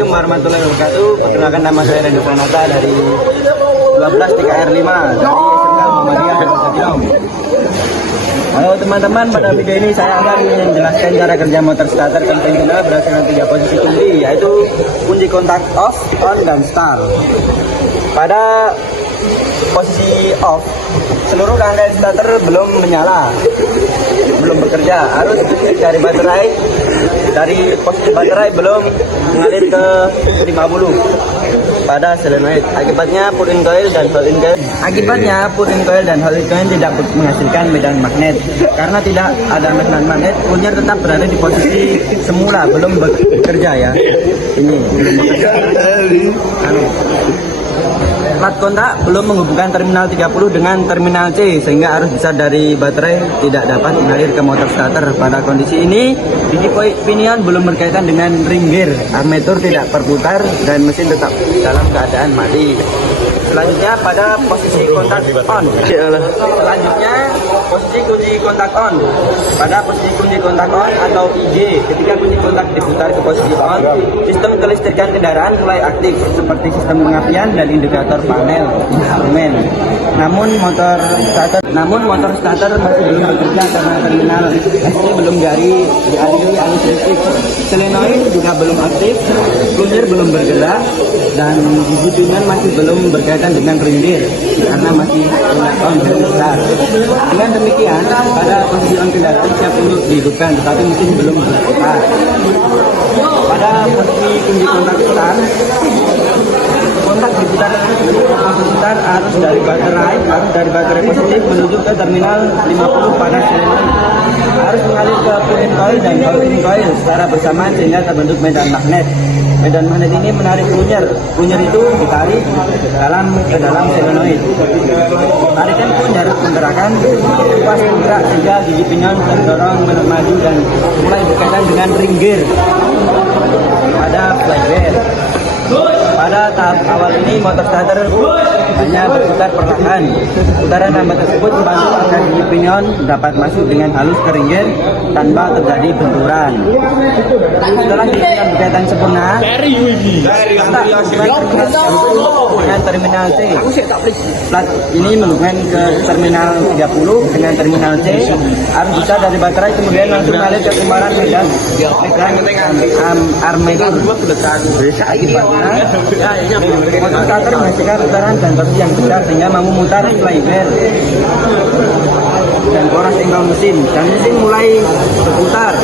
Assalamualaikum warahmatullahi wabarakatuh. Perkenalkan nama saya Rendo Pranata dari 12 TKR 5 dari SMK Muhammadiyah Nasution. Halo teman-teman, pada video ini saya akan menjelaskan cara kerja motor starter konvensional berdasarkan 3 posisi kunci, yaitu kunci kontak off, on, dan start. Pada posisi off, seluruh rangkaian starter belum menyala, belum bekerja. Arus dari posisi baterai belum mengalir ke 50 pada solenoid. Akibatnya pull-in coil dan hold-in coil tidak menghasilkan medan magnet. Karena tidak ada medan magnet, pullnya tetap berada di posisi semula, belum bekerja ya. Ini belum bekerja. Plat kontak belum menghubungkan terminal 30 dengan terminal C, sehingga arus besar dari baterai tidak dapat mengalir ke motor starter. Pada kondisi ini, gigi pinion belum berkaitan dengan ring gear, armatur tidak berputar, dan mesin tetap dalam keadaan mati. Selanjutnya pada posisi kontak on. Posisi kunci kontak on. Pada posisi kunci kontak on atau IJ, ketika kunci kontak diputar ke posisi on, sistem kelistrikan kendaraan mulai aktif seperti sistem pengapian dan indikator panel instrumen. Namun motor starter masih belum bekerja karena terminal SC belum dialiri arus listrik. Solenoid juga belum aktif, plunger belum bergerak, dan gigi pinion masih belum berkaitan dengan ring gear karena masih on dan start. Dengan demikian, pada posisi on kendaraan siap untuk dihidupkan, tetapi mesin belum berputar. Pada posisi kunci kontak start, kontak diputar arus dari baterai positif menuju ke terminal 50 pada solenoid. Harus mengalir ke pull-in coil dan hold-in coil secara bersamaan sehingga terbentuk medan magnet. Medan magnet ini menarik plunger. Plunger itu ditarik ke dalam solenoid. Tarikan plunger menggerakkan kipas penggerak sehingga gigi pinion terdorong maju dan mulai berkaitan dengan ring gear pada flywheel. Pada tahap awal ini motor starter hanya berputar perlahan. Putaran lambat tersebut membantu agar gigi pinion dapat masuk dengan halus ke ring gear tanpa terjadi benturan. Setelah gigi pinion berkaitan sempurna, dengan terminal C. Plat ini menghubungkan ke terminal 30 dengan terminal C. Arus besar dari baterai kemudian langsung mengalir ke kumparan medan armatur. Akibatnya motor starter menghasilkan putaran dan torsi yang besar sehingga mampu memutar flywheel dan poros engkol mesin, dan mesin mulai berputar.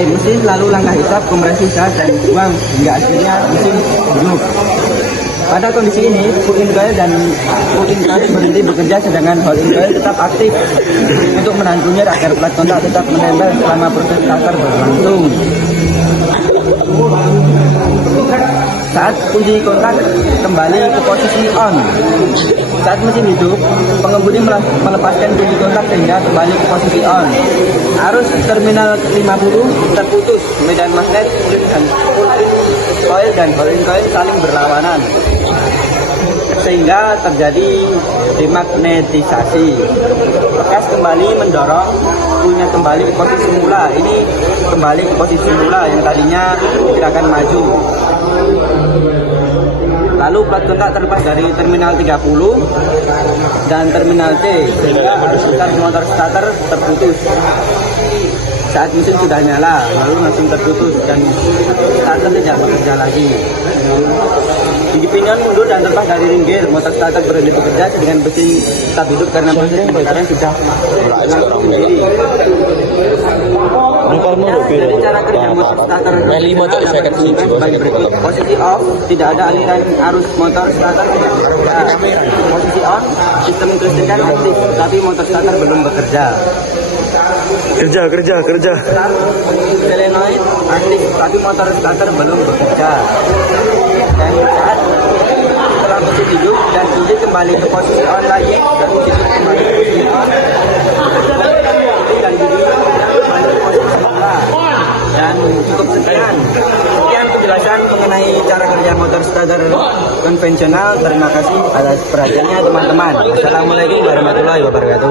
Mesin lalu langkah hisap, kompresi gas, dan buang hingga akhirnya mesin hidup. Pada kondisi ini, pull-in coil berhenti bekerja, sedangkan hold-in coil tetap aktif untuk menahan plunger agar plat kontak tetap menempel selama proses starter berlangsung. Saat kunci kontak kembali ke posisi on, saat mesin hidup, pengemudi melepaskan kunci kontak sehingga kembali ke posisi on. Arus terminal 50 terputus, medan magnet dan pull-in coil dan hold-in coil saling berlawanan sehingga terjadi demagnetisasi. Bekas kembali mendorong punya kembali ke posisi semula. Ini kembali ke posisi semula yang tadinya digerakkan maju. Lalu plat kontak terlepas dari terminal 30 dan terminal C sehingga arus besar motor starter terputus. Saat mesin sudah nyala, lalu langsung terputus dan starter tidak bekerja lagi. Gigi pinion mundur dan terlepas dari ring gear, motor starter berhenti bekerja dengan mesin tetap hidup karena proses pembakaran sudah berlangsung sendiri. Dari cara kerja motor starter posisi off, tidak ada aliran arus motor starter tidak bekerja. Posisi on, sistem kelistrikan aktif, tapi motor starter belum bekerja. Kerja. Solenoid aktif, tapi motor starter belum bekerja. Dan saat setelah mesin hidup dan kunci kembali ke posisi on lagi, dan kunci kembali ke posisi on, dan gigi kembali ke posisi semula. Dan cukup sekian penjelasan mengenai cara kerja motor starter konvensional. Terima kasih atas perhatiannya teman-teman. Assalamualaikum warahmatullahi wabarakatuh.